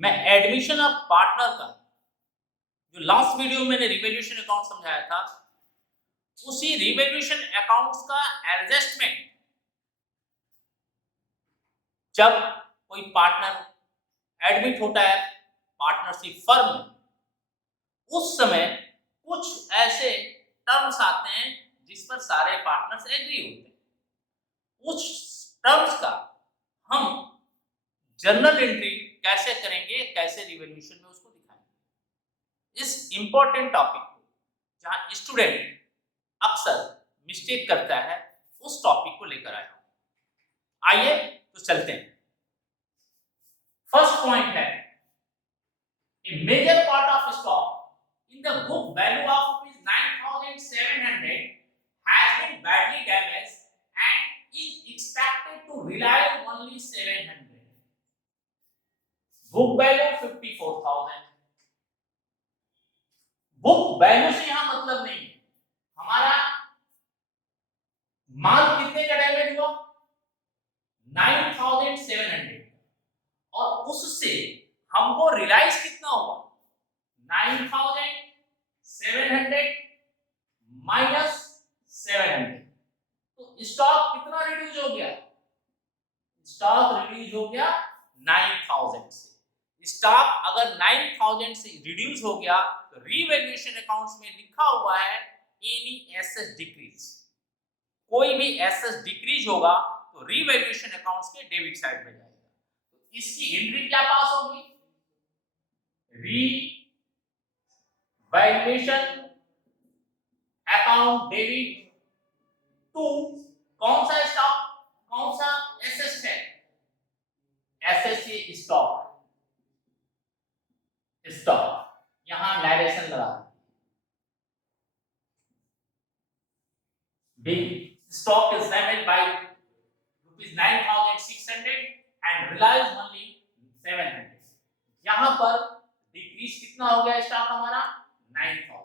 मैं admission of partner का जो लास्ट वीडियो में मैंने रिवैल्यूएशन अकाउंट समझाया था, उसी रिवैल्यूएशन अकाउंट्स का एडजस्टमेंट जब कोई पार्टनर एडमिट होता है पार्टनरशिप फर्म में, उस समय कुछ ऐसे टर्म्स आते हैं जिस पर सारे पार्टनर्स एग्री होते हैं। उस टर्म्स का हम जर्नल एंट्री कैसे करेंगे, कैसे रिवैल्यूएशन में उसको दिखाएंगे। इस इंपॉर्टेंट टॉपिक को जहां स्टूडेंट अक्सर मिस्टेक करता है, उस टॉपिक को लेकर आया हूं। आइए तो चलते हैं। फर्स्ट पॉइंट है, a major part of stock in the book value of rupees 9,700 has been badly damaged and is expected to realize only 700. Book value 54,000. Book value से यहां मतलब नहीं है, हमारा माल कितने का डैमेज हुआ 9,700 और उससे हमको रिलाइज कितना हुआ 9,700 माइनस 700, तो स्टॉक कितना रिड्यूस हो गया, स्टॉक रिड्यूस हो गया 9,000 से। स्टॉक अगर 9,000 से रिड्यूस हो गया तो रीवैल्यूएशन अकाउंट्स में लिखा हुआ है एनी एसेट डिक्रीज, कोई भी एसेट डिक्रीज होगा तो रीवैल्यूएशन अकाउंट्स के डेबिट साइड में जाएगा। तो इसकी एंट्री क्या पास होगी, रीवैल्यूएशन अकाउंट डेबिट टू कौन सा स्टॉक, कौन सा एसेट है, एसएससी स्टॉक, स्टॉक यहां नरेशन लगा big stock is damaged by rupees 9,600 and realized only 700। यहां पर डिक्रीज कितना हो गया स्टॉक हमारा 9,000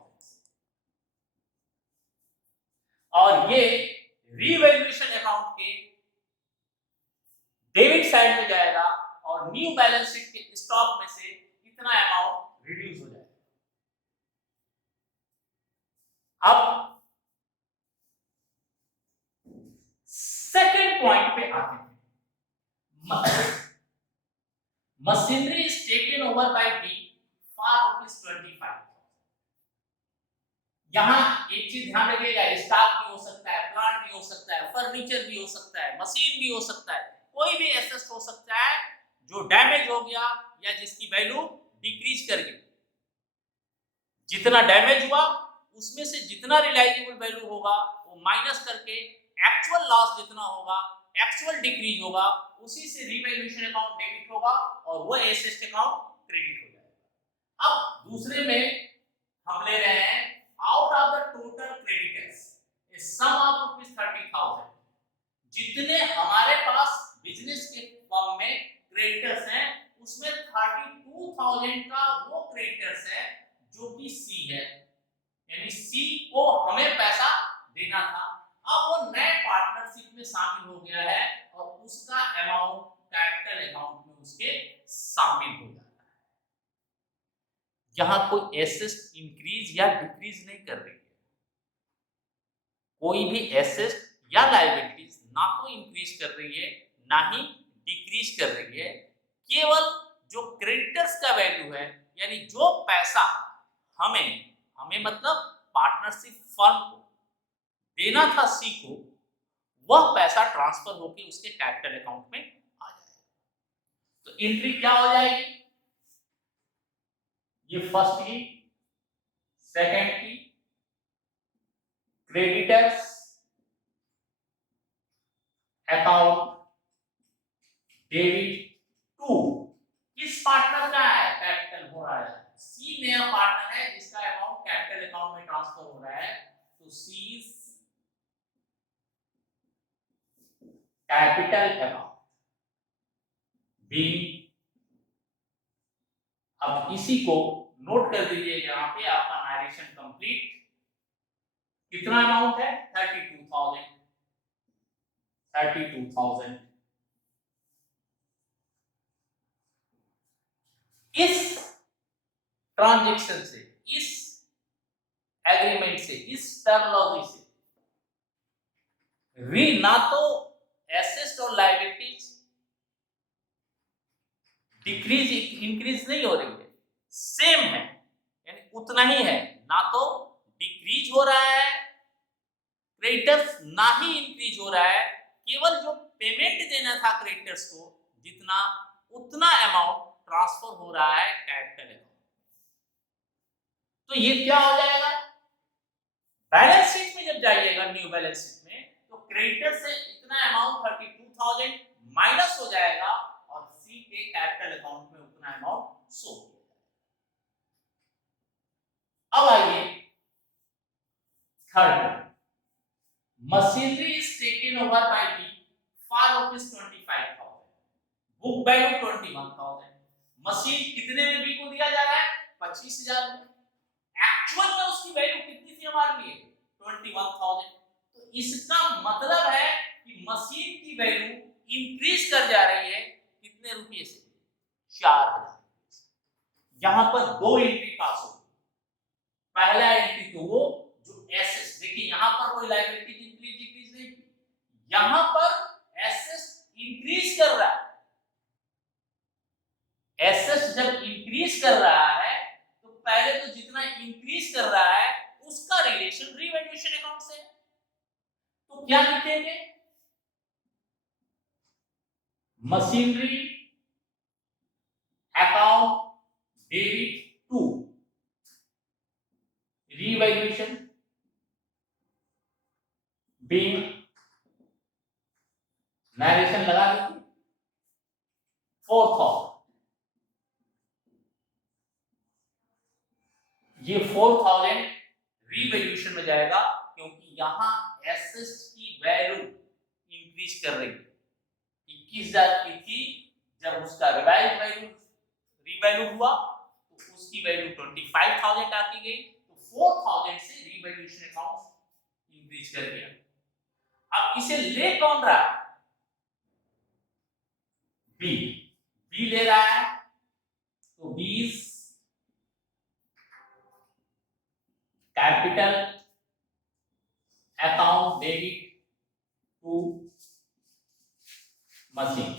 और ये रीवैल्यूएशन अकाउंट के डेबिट साइड में जाएगा और न्यू बैलेंस शीट के स्टॉक में से इतना अमाउंट रिड्यूस हो जाएगा। अब सेकंड पॉइंट पे आते हैं, machinery is taken over by B for ₹25,000। यहां एक चीज ध्यान रखिएगा, स्टॉक भी हो सकता है, प्लांट भी हो सकता है, फर्नीचर भी हो सकता है, मशीन भी हो सकता है, कोई भी एसेट हो सकता है जो डैमेज हो गया या जिसकी वैल्यू डिक्रीज कर गई। जितना डैमेज हुआ उसमें से जितना रिलाइजेबल वैल्यू होगा वो माइनस करके एक्चुअल लॉस जितना होगा, एक्चुअल डिक्रीज होगा, उसी से रीवैल्यूएशन अकाउंट डेबिट होगा और वो एसेट अकाउंट क्रेडिट हो जाएगा। अब दूसरे में हम ले रहे हैं out of the total creditors a sum of ₹30,000। जितने हमारे पास बिजनेस के फर्म में क्रेडिटर्स हैं उसमें 32,000 का वो क्रेडिटर्स है जो कि सी है, यानी सी को हमें पैसा देना था। अब वो नए पार्टनरशिप में शामिल हो गया है और उसका अमाउंट कैपिटल अकाउंट में उसके शामिल हो जाता है। यहां कोई एसेट इंक्रीज या डिक्रीज नहीं कर रही है, कोई भी एसेट या लायबिलिटीज ना तो इंक्रीज कर रही है ना ही डिक्रीज कर रही है। केवल जो क्रेडिटर्स का वैल्यू है, यानी जो पैसा हमें मतलब पार्टनरशिप फर्म को देना था सी को, वह पैसा ट्रांसफर होकर उसके कैपिटल अकाउंट में आ जाएगा। तो एंट्री क्या हो जाएगी, ये फर्स्ट की, सेकंड की, क्रेडिटर्स अकाउंट डेबिट टू किस पार्टनर का है, कैपिटल हो रहा है, सी नया पार्टनर है जिसका अमाउंट कैपिटल अकाउंट में ट्रांसफर हो रहा है, तो सी कैपिटल अकाउंट बी। अब इसी को नोट कर दीजिए, यहां पे आपका नरेशन कंप्लीट। कितना अमाउंट है 32,000, 32,000 इस ट्रांजैक्शन से, इस एग्रीमेंट से, इस टर्मिनोलॉजी से ना तो एसेट्स और लायबिलिटीज डिक्रीज इंक्रीज नहीं हो रही है, सेम है, यानी उतना ही है, ना तो डिक्रीज हो रहा है क्रेडिटर्स, ना ही इंक्रीज हो रहा है, केवल जो पेमेंट देना था क्रेडिटर्स को जितना, उतना अमाउंट ट्रांसफर हो रहा है कैपिटल अकाउंट। तो ये क्या हो जाएगा, बैलेंस शीट में जब जाइएगा, न्यू बैलेंस शीट में, तो क्रेडिटर से इतना अमाउंट 32,000 माइनस हो जाएगा और सी के कैपिटल अकाउंट में उतना अमाउंट शो किया जाएगा। अब आइए third point, machinery is taken over by B for ₹25,000, book value 21,000, machine कितने में बी को दिया जा रहा है, 25,000 में, एक्चुअल में उसकी वैल्यू कितनी थी हमारे लिए, 21,000। तो इसका मतलब है कि मशीन की वैल्यू इंक्रीज कर जा रही है कितने रुपये से, 4,000। यहां पर दो एंट्री पास हो, पहला एंट्री तो वो जो एसेट्स, देखिए यहां पर कोई लायबिलिटी इंक्रीज डिक्रीज नहीं, यहां पर एसेट्स इंक्रीज कर रहा है, एसेट्स जब इंक्रीज कर रहा है तो पहले तो जितना इंक्रीज कर रहा है उसका रिलेशन रीवैल्यूएशन अकाउंट से, तो क्या लिखेंगे, machinery account debit to revaluation being, narration लगा दीजिए, 4,000, ये 4,000 रीवैल्यूएशन में जाएगा क्योंकि यहां एसेट्स की वैल्यू इंक्रीज कर रही है, 21,000 की थी, जब उसका रिवाइज वैल्यू रीवैल्यू हुआ तो उसकी वैल्यू 25,000 आती गई, तो 4,000 से रीवैल्यूएशन अकाउंट इंक्रीज कर गया। अब इसे ले कौन रहा है, बी, बी ले रहा है, तो B is capital account debit to machine,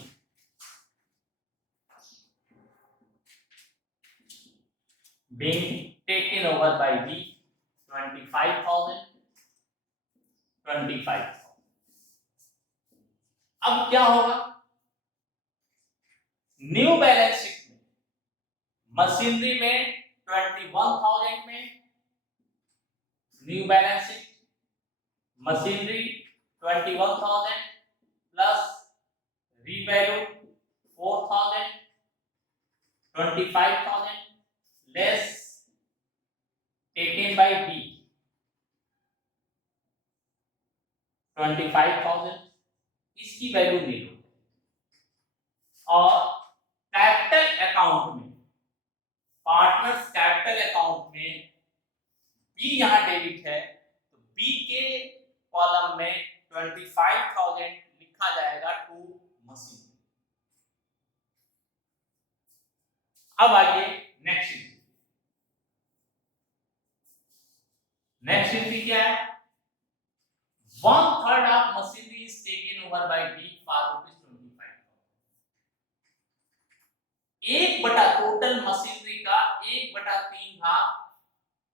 being taken over by B, 25,000, 25,000। अब क्या होगा, न्यू बैलेंस शीट में मशीनरी में 21,000 में, new balance sheet machinery 21,000 plus revalue 4,000, 25,000 less taken by B, 25,000, इसकी वैल्यू नहीं होगी, और कैपिटल अकाउंट में, पार्टनर्स कैपिटल अकाउंट में बी यहां डेबिट है, तो बी के कॉलम में 25,000 लिखा जाएगा टू मशीन। अब आइए नेक्स्ट एंट्री, नेक्स्ट एंट्री क्या है, 1/3 of machinery is taken over by B for ₹25,000, 1/, total machinery का 1/3 भाग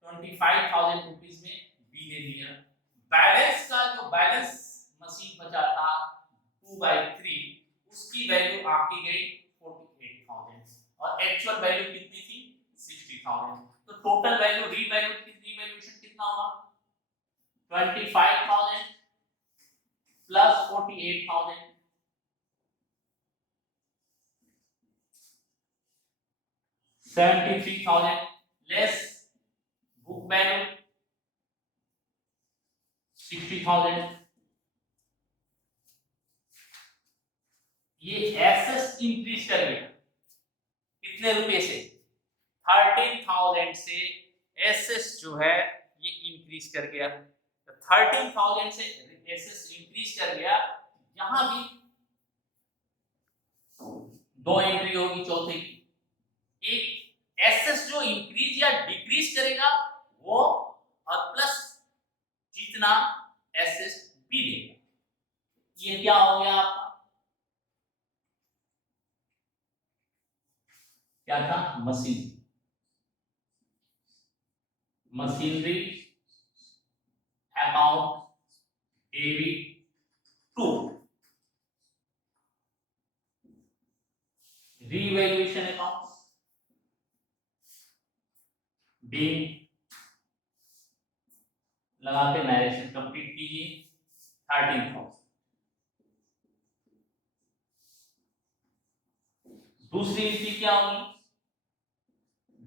25,000 रुपीज में बी ने दिया, बैलेंस का जो बैलेंस मशीन बचा था 2/3, उसकी वैल्यू आपकी गई 48,000 और एक्चुअल वैल्यू कितनी थी, 60,000। तो टोटल वैल्यू रीवैल्यूएशन कितना हुआ, 25,000 प्लस 48,000, 73,000 लेस बुक वैल्यू 60,000। ये एसेट्स इंक्रीज कर गया कितने रुपए से, 13,000 से एसेट्स जो है ये इंक्रीज कर गया, तो 13,000 से एसेट्स इंक्रीज कर गया, यहां भी दो एंट्री होगी चौथे की, एक एसेट जो इंक्रीज या डिक्रीज करेगा वो, और प्लस जितना एसेट बी लेगा। ये क्या हो गया आपका, क्या था, machinery account debit to revaluation account B, लगा के नरेशन कंप्लीट कीजिए। 13,000। दूसरी एंट्री क्या होगी,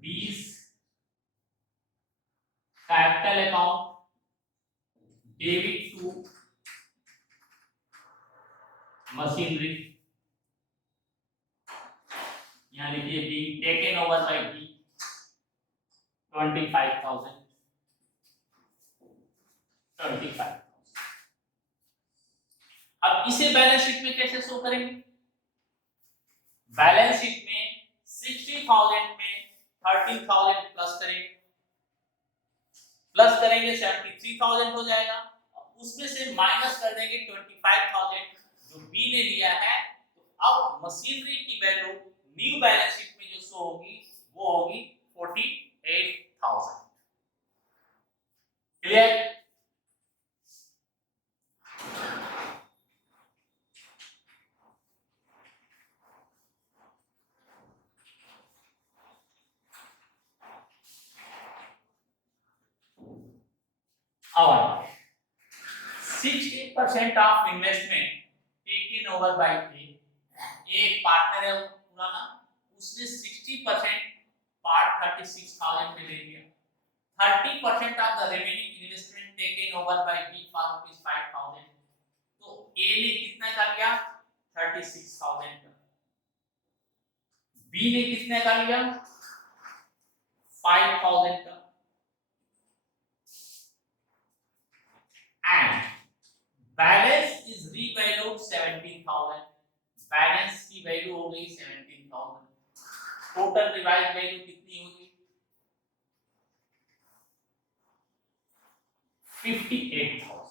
20 capital account debit to machinery, यहां लिखिए B taken over by B 25,000। अब इसे बैलेंस शीट में कैसे शो करेंगे, बैलेंस शीट में 60,000 में 13,000 प्लस करेंगे 73,000 हो जाएगा। उसमें से माइनस कर देंगे 25,000 जो बी ने लिया है। तो अब मशीनरी की वैल्यू न्यू बैलेंस शीट में जो शो होगी वो होगी 48,000। क्लियर। अब 60% of investment taken over by a, एक पार्टनर है पुराना, उसने 60% पार्ट 36,000 में ले लिया। 30% of the remaining investment taken over by B for ₹5,000। तो ए ने कितना का लिया, 36,000 का, बी ने कितने का लिया, 5,000 का, and balance is revalued 17,000। Balance की वैल्यू हो गई 17,000। टोटल रिवाइज वैल्यू कितनी होगी, 58,000।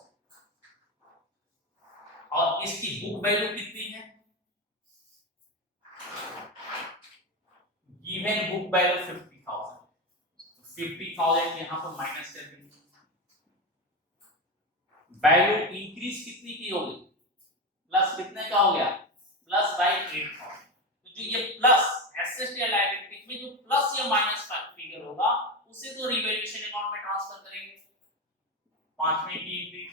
और इसकी बुक वैल्यू कितनी है, गिवन बुक वैल्यू 50,000। 50,000 यहां पर माइनस कर देंगे। वैल्यू इंक्रीज कितनी की होगी, प्लस कितने का हो गया, प्लस बाय 8,000। तो जो ये प्लस एसेट या लायबिलिटी में जो प्लस या माइनस का फिगर होगा उसे तो रिवैल्यूएशन अकाउंट में ट्रांसफर करेंगे। पांचवी की entry,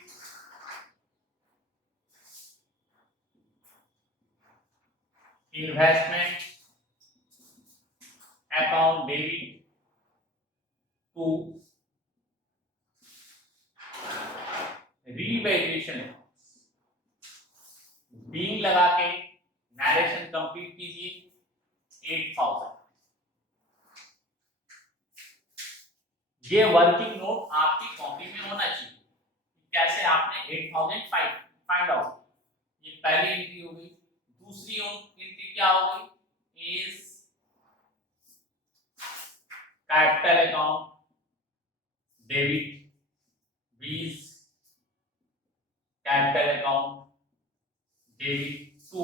investment account debit to revaluation account, being लगा के नरेशन कंप्लीट कीजिए। 8,000। ये वर्किंग नोट आपकी कॉपी में होना चाहिए, कैसे आपने 8,000 फाइंड आउट। ये पहली एंट्री हो गई। दूसरी एंट्री क्या हो गई, is capital account debit 20 capital account debit to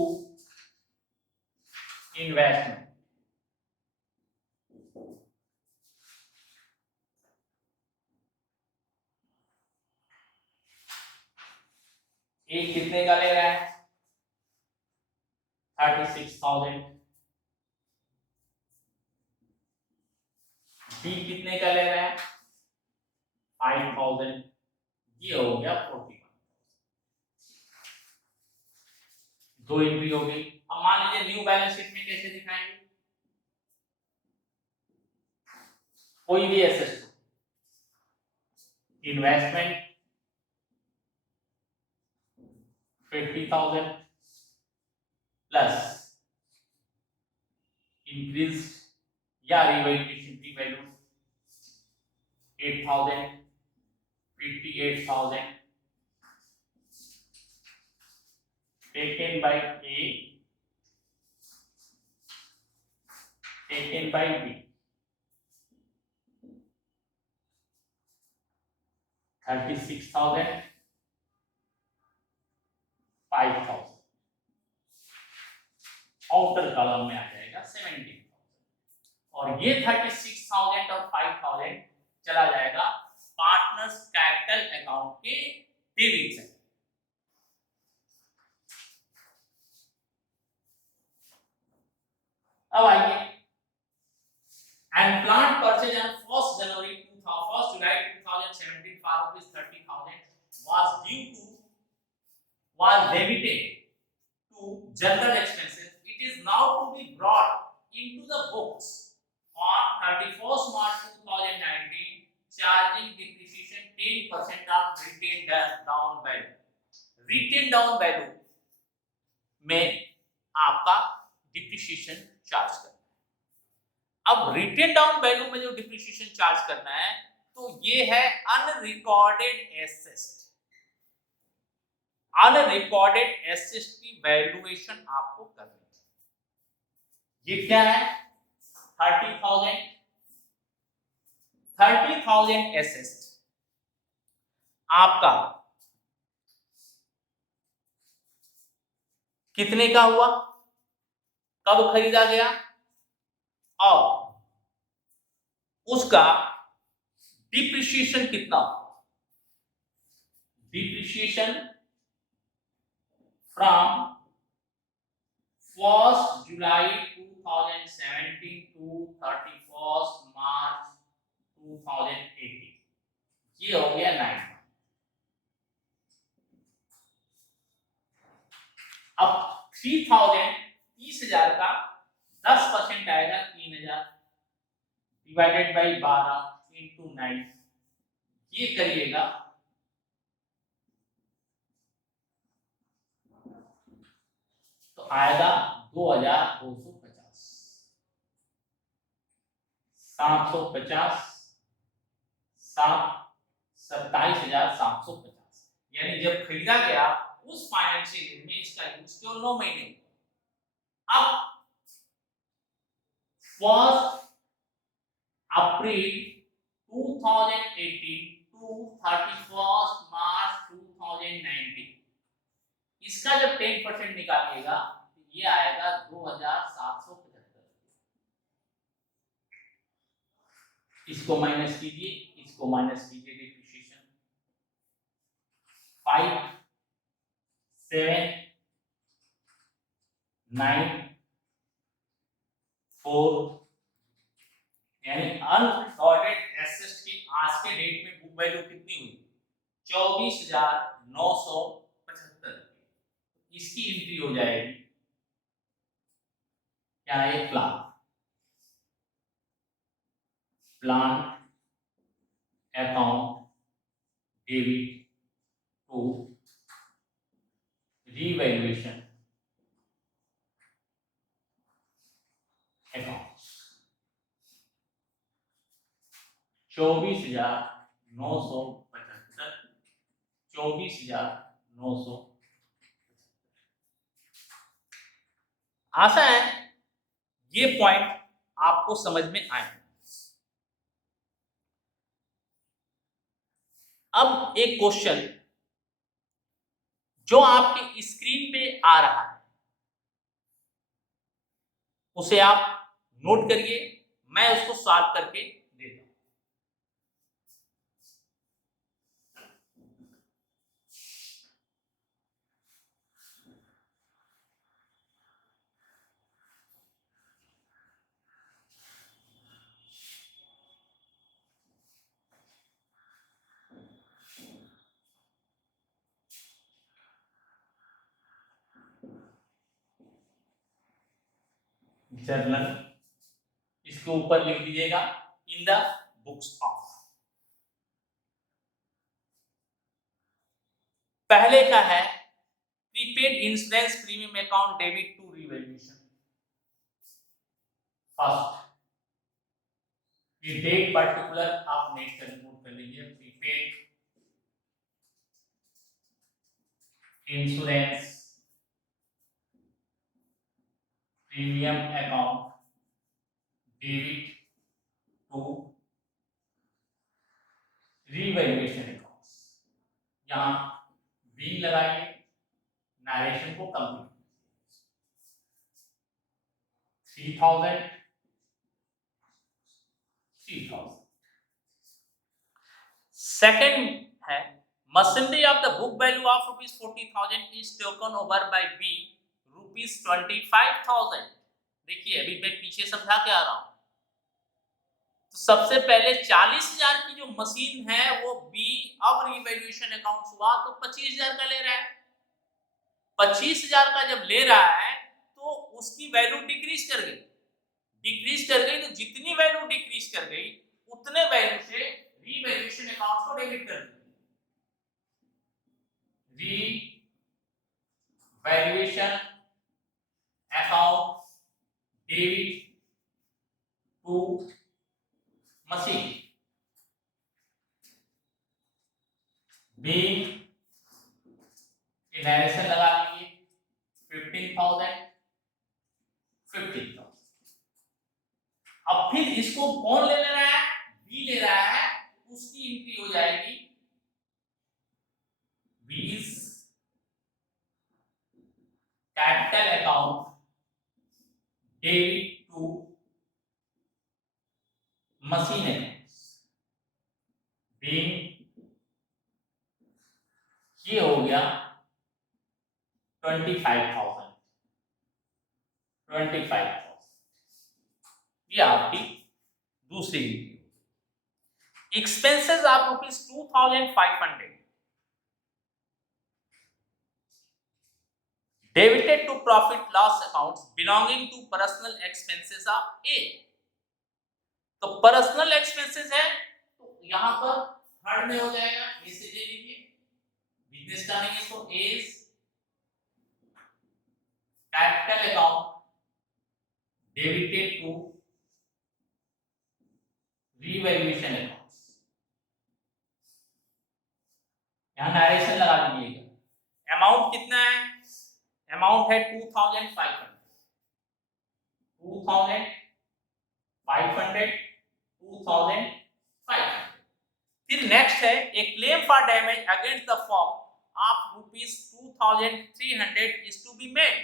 investment. एक कितने का ले रहा है, 36,000। बी कितने का ले रहा है, 5,000। ये हो गया 41। दो एंट्री हो गई। अब मान लीजिए न्यू बैलेंस शीट में कैसे दिखाएंगे, कोई भी एसेट, इन्वेस्टमेंट 50,000 प्लस इंक्रीज या रिवैल्यूएशन की value 8,000, 58,000 taken by A taken by B 36,000 5,000 outer column में आ जाएगा 17,000 और ये 36,000 और 5,000 चला जाएगा पार्टनर्स कैपिटल अकाउंट के डेबिट से। अब आइए and plant purchase on 1st January 1st July 2017 for rupees 30,000 was debited to general expenses. It is now to be brought into the books on 31st March 2019, charging depreciation 10% on retained down value. Retained down value में आपका depreciation charge करना है। अब retain down value में जो depreciation charge करना है तो ये है अनरिकॉर्डेड एसेट। अनरिकॉर्डेड एसेट की वैल्यूएशन आपको करनी है। ये क्या है 30,000 एसेट आपका कितने का हुआ, कब खरीदा गया और उसका डिप्रिसिएशन कितना। Depreciation from 1st July 2017 to 31st March 2018 ये हो गया 9। अब 30,000 का 10% आएगा 3,000 डिवाइडेड बाई 12 इंटू 9 ये करिएगा तो आएगा 2,250 750 27,750 यानी जब खरीदा गया उस फाइनेंशियल ईयर में इसका यूज केवल 9 महीने। अब 1st April 2018 to 31st March 2019 इसका जब 10% निकालिएगा तो ये आएगा 2,775। इसको माइनस कीजिए, इसको माइनस कीजिए, डिप्रिसिएशन 5 7 9 4 यानी अनरिकॉर्डेड एसेट्स की आज के डेट में बुक वैल्यू कितनी हुई 24,975। इसकी एंट्री हो जाएगी क्या है plant account debit to revaluation account 24,975 24,975। आशा है ये पॉइंट आपको समझ में आए। अब एक क्वेश्चन जो आपके स्क्रीन पे आ रहा है उसे आप नोट करिए, मैं उसको सॉल्व करके देता हूं। जर्नल इसके ऊपर लिख दीजिएगा इन द बुक्स ऑफ। पहले का है prepaid insurance premium account debit to revaluation. First ये डेट पर्टिकुलर आप नेट कर नोट कर लीजिए। Prepaid insurance premium account debit to revaluation accounts. यहां वी लगाइए, नरेशन को कंप्लीट 3000 3000। सेकंड है machinery of the book value of ₹40,000 is taken over by B ₹25,000। देखिए अभी मैं पीछे समझा के आ रहा हूं। तो सबसे पहले 40,000 की जो मशीन है वो बी अब रीवैल्यूएशन अकाउंट्स हुआ तो 25,000 का ले रहा है। 25,000 का जब ले रहा है तो उसकी वैल्यू डिक्रीज कर गई तो जितनी वैल्यू डिक्रीज कर गई उतने वैल्यू से रीवैल्यूएशन अकाउंट्स को डेबिट कर दिया। Revaluation account debit to machine B narration लगा लीजिए 15,000। अब फिर इसको कौन ले रहा है? बी ले रहा है, उसकी एंट्री हो जाएगी 20 capital account debit to machine accounts. ये हो गया 25,000। ये आपकी दूसरी एंट्री। Expenses of ₹2,500 debited to profit loss accounts belonging to personal expenses of A। तो पर्सनल एक्सपेंसेस है तो यहां पर थर्ड में हो जाएगा, ए से ले लीजिए, बिजनेस का नहीं है तो A's capital account debited to revaluation accounts. यहां नरेशन लगा दीजिएगा। अमाउंट कितना है? अमाउंट है 2,500 2,500। फिर नेक्स्ट है a claim for damage against the firm of ₹2,300 is to be made.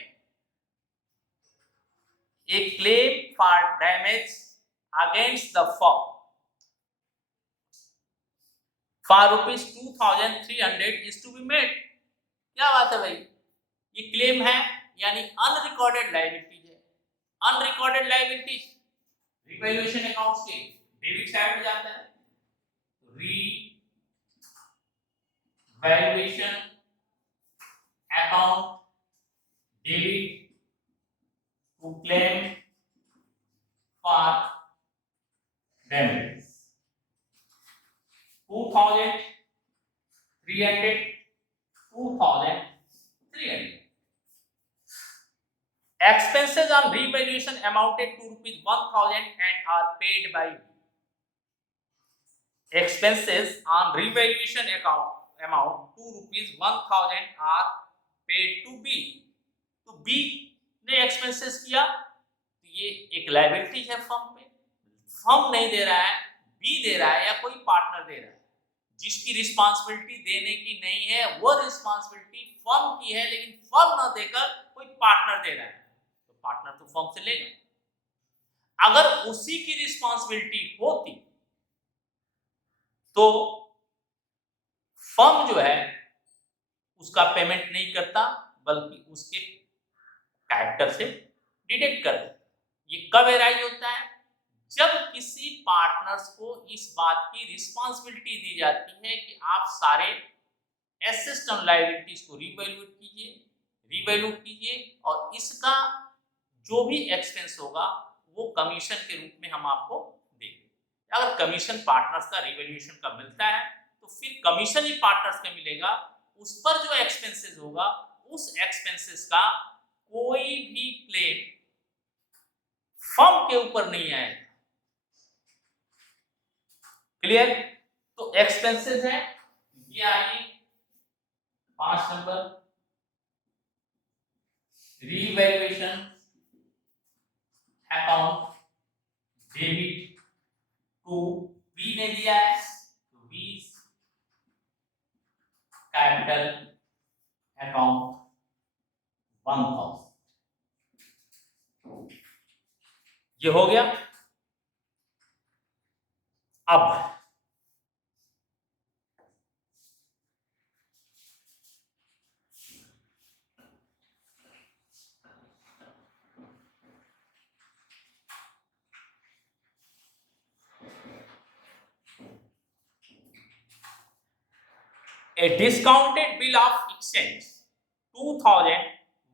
A claim for damage against the firm for ₹2,300 is to be made. क्या बात है भाई, ये क्लेम है यानी अनरिकॉर्डेड लायबिलिटीज है। अनरिकॉर्डेड लायबिलिटीज रिवैल्यूएशन अकाउंट्स के debit side में जाता है। Revaluation account debit to claim for damage 2,300। Expenses on revaluation amounted to ₹1,000 and are paid by B. Expenses on revaluation amount to ₹1,000 are paid to B. तो B ने expenses किया तो ये एक लायबिलिटी है फर्म पे। फर्म नहीं दे रहा है, बी दे रहा है या कोई पार्टनर दे रहा है। जिसकी रिस्पांसिबिलिटी देने की नहीं है वो रिस्पांसिबिलिटी फर्म की है, लेकिन फर्म ना देकर कोई पार्टनर दे रहा है तो पार्टनर तो फर्म से लेगा। अगर उसी की रिस्पांसिबिलिटी होती तो फर्म जो है उसका पेमेंट नहीं करता बल्कि उसके कैरेक्टर से डिडक्ट कर देता। ये कब एराइज होता है? जब किसी पार्टनर्स को इस बात की रिस्पांसिबिलिटी दी जाती है कि आप सारे एसेट्स एंड लायबिलिटीज को रिवैल्यूएट कीजिए और इसका जो भी एक्सपेंस होगा वो कमीशन के रूप में हम आपको देंगे। अगर कमीशन पार्टनर्स का रिवैल्यूएशन का मिलता है तो फिर कमीशन ही पार्टनर्स का मिलेगा। उस पर जो एक्सपेंसेस होगा उस एक्सपेंसेस का कोई भी क्लेम फर्म के ऊपर नहीं आएगा। क्लियर? तो एक्सपेंसेस है ये आइए 5 number revaluation account debit to B ने दिया है तो बी कैपिटल अकाउंट 1000, ये हो गया। अब a discounted bill of exchange 2000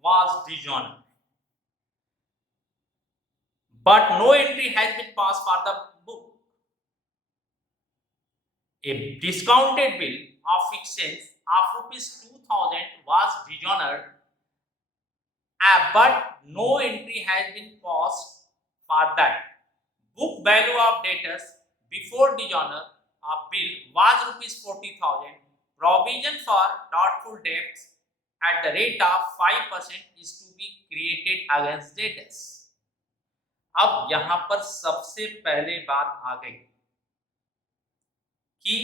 was dishonored, but no entry has been passed for the book. A discounted bill of exchange of rupees 2000 was dishonored, but no entry has been passed for that. Book value of debtors before dishonor of bill was rupees 40,000. Provision for doubtful debts at the rate of 5% is to be created against debtors. अब यहां पर सबसे पहले बात आ गई कि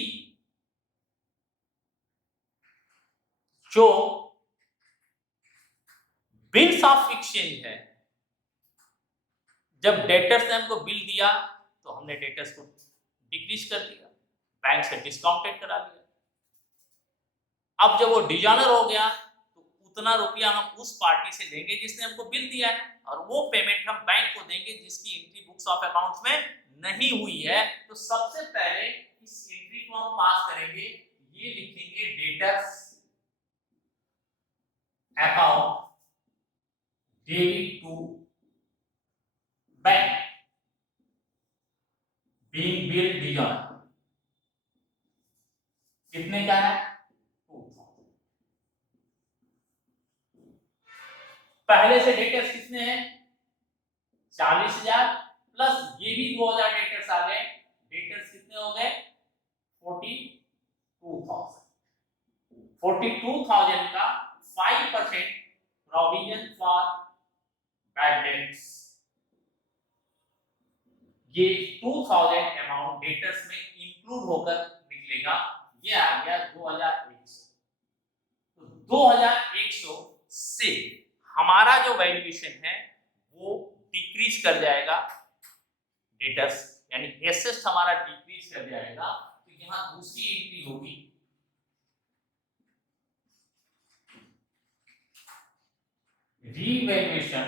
जो bills of exchange है, जब डेटर्स ने हमको बिल दिया तो हमने डेटर्स को डिक्रीज कर दिया, बैंक से डिस्काउंटेड करा दिया। अब जब वो डिजॉनर हो गया तो उतना रुपया हम उस पार्टी से लेंगे जिसने हमको बिल दिया है, और वो पेमेंट हम बैंक को देंगे जिसकी एंट्री बुक्स ऑफ अकाउंट्स में नहीं हुई है। तो सबसे पहले इस एंट्री को हम पास करेंगे, ये लिखेंगे debtors account debit to bank being bill dishonour. कितने का है? पहले से डेटर्स कितने हैं? 40,000 प्लस ये भी 2000 डेटर्स आ गए, डेटर्स कितने हो गए? 42,000। 42,000 का 5% प्रोविजन फॉर बैड डेट्स, ये 2000 अमाउंट डेटर्स में इंक्लूड होकर निकलेगा, ये आ गया 2100। तो 2100 से हमारा जो वैल्यूएशन है वो डिक्रीज कर जाएगा डेटर्स, यानी एसेट हमारा डिक्रीज कर जाएगा। तो यहां दूसरी एंट्री होगी revaluation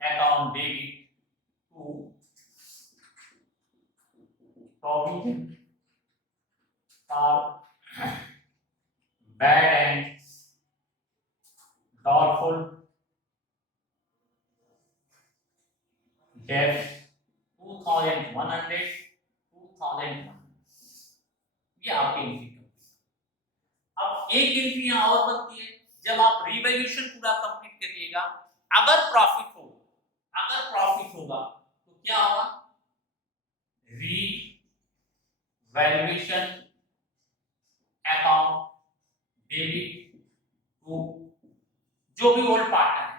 account debit to provision for bad and doubtful debts 2100 2001, ये आपकी एंट्री। अब एक एंट्री यहां और बनती है, जब आप रिवैल्यूएशन पूरा कंप्लीट करिएगा, अगर प्रॉफिट होगा तो क्या होगा? रिवैल्यूएशन अकाउंट डेबिट टू जो भी ओल्ड पार्टनर है,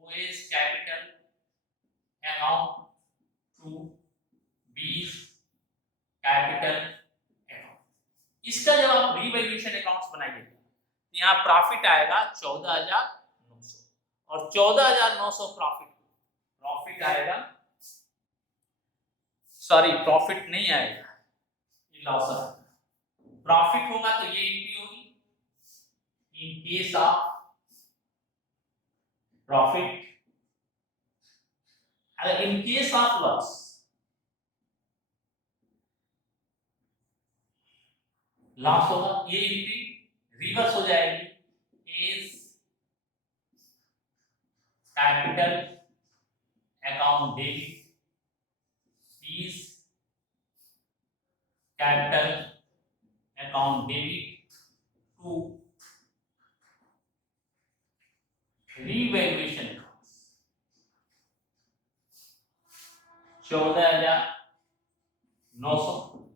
वो is capital account to B's capital account. इसका जब आप रिवैल्यूएशन अकाउंट्स बनाइएगा तो यहाँ प्रॉफिट आएगा 14,900, और 14,900 प्रॉफिट आएगा, सॉरी प्रॉफिट नहीं आएगा, ये लॉस आएगा। प्रॉफिट होगा तो ये एंट्री होगी इन केस ऑफ प्रॉफिट, अगर इन केस ऑफ लॉस होगा, ये एंट्री रिवर्स हो जाएगी, is capital account debit is capital account debit to revaluation 14,900,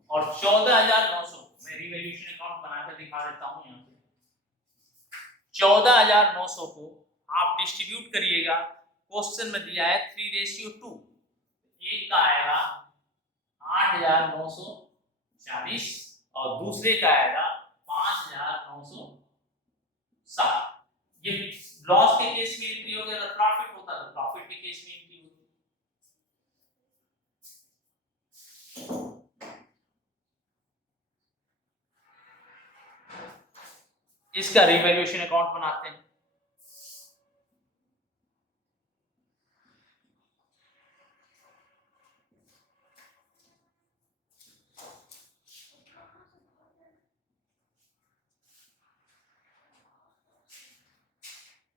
और 14,900 मैं रिवैल्यूएशन अकाउंट बनाकर दिखा देता हूं। यहां पे 14,900 को आप डिस्ट्रीब्यूट करिएगा, क्वेश्चन में दिया है 3:2, एक का आएगा 8,940 और दूसरे का आएगा 5,960। ये लॉस के केस में एंट्री हो गया, तो प्रॉफिट होता तो प्रॉफिट के केस में एंट्री होती। इसका रिवैल्यूएशन अकाउंट बनाते हैं।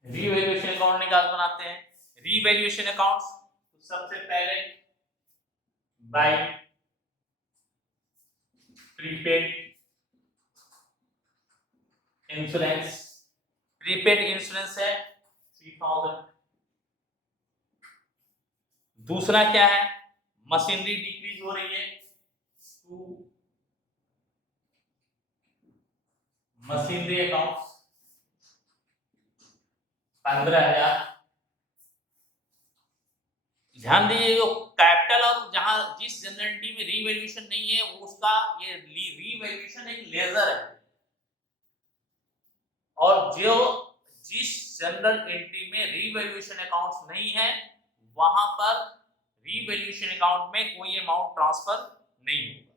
रिवैल्यूएशन अकाउंट निकाल बनाते हैं। रिवैल्यूएशन अकाउंट्स तो सबसे पहले by prepaid insurance, prepaid insurance है 3000। दूसरा क्या है, मशीनरी डिक्रीज हो रही है 2, मशीनरी अकाउंट 15,000। ध्यान दीजिए, जो कैपिटल और जहां जिस जनरल एंट्री में रीवैल्यूएशन नहीं है वो उसका ये रीवैल्यूएशन एक लेजर है, और जो जिस जनरल एंट्री में रीवैल्यूएशन अकाउंट्स नहीं है वहां पर रीवैल्यूएशन अकाउंट में कोई अमाउंट ट्रांसफर नहीं होगा।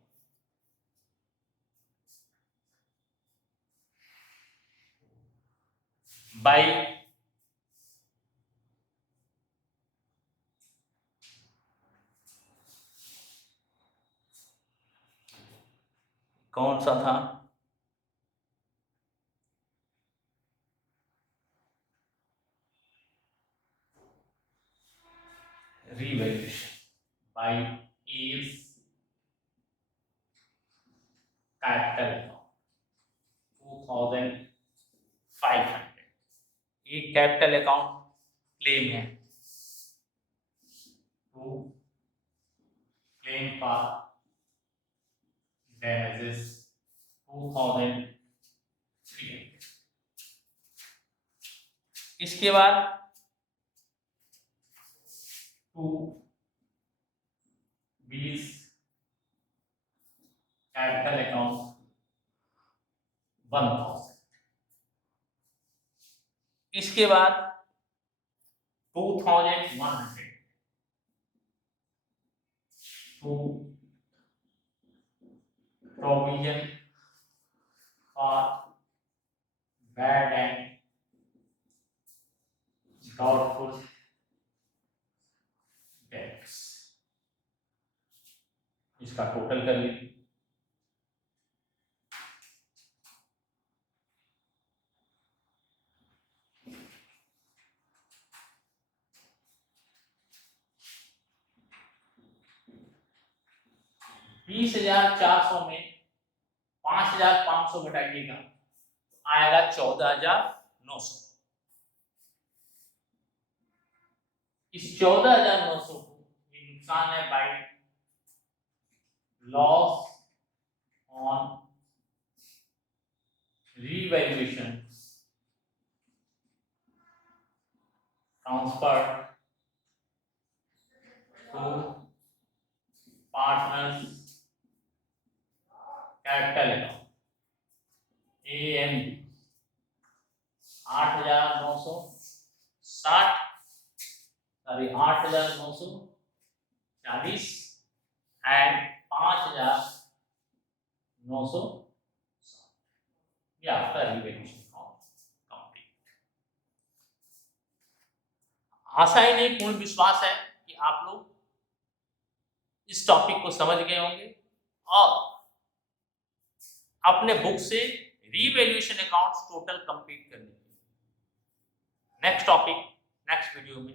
बाय कौन सा था, रिवैल्यूएशन बाय इज कैपिटल 2500। एक कैपिटल अकाउंट क्लेम है टू क्लेम फॉर damages 2300। इसके बाद टू बीस कैपिटल अकाउंट 1000। इसके बाद 2100 to provision for bad and doubtful debts। इसका टोटल कर लीजिए। $20,400 में 5,500 घटाइएगा आएगा 14,900। इस 14,900 को नुकसान है by loss on revaluation transfer to partners' capital account ANB 8,940 and 5,900। ये आपका रिवैल्यूएशन अकाउंट कंप्लीट। आशा ही नहीं, पूर्ण विश्वास है कि आप लोग इस टॉपिक को समझ गए होंगे और अपने बुक से रीवैल्यूएशन अकाउंट्स टोटल कंप्लीट कर लेंगे। नेक्स्ट टॉपिक नेक्स्ट वीडियो में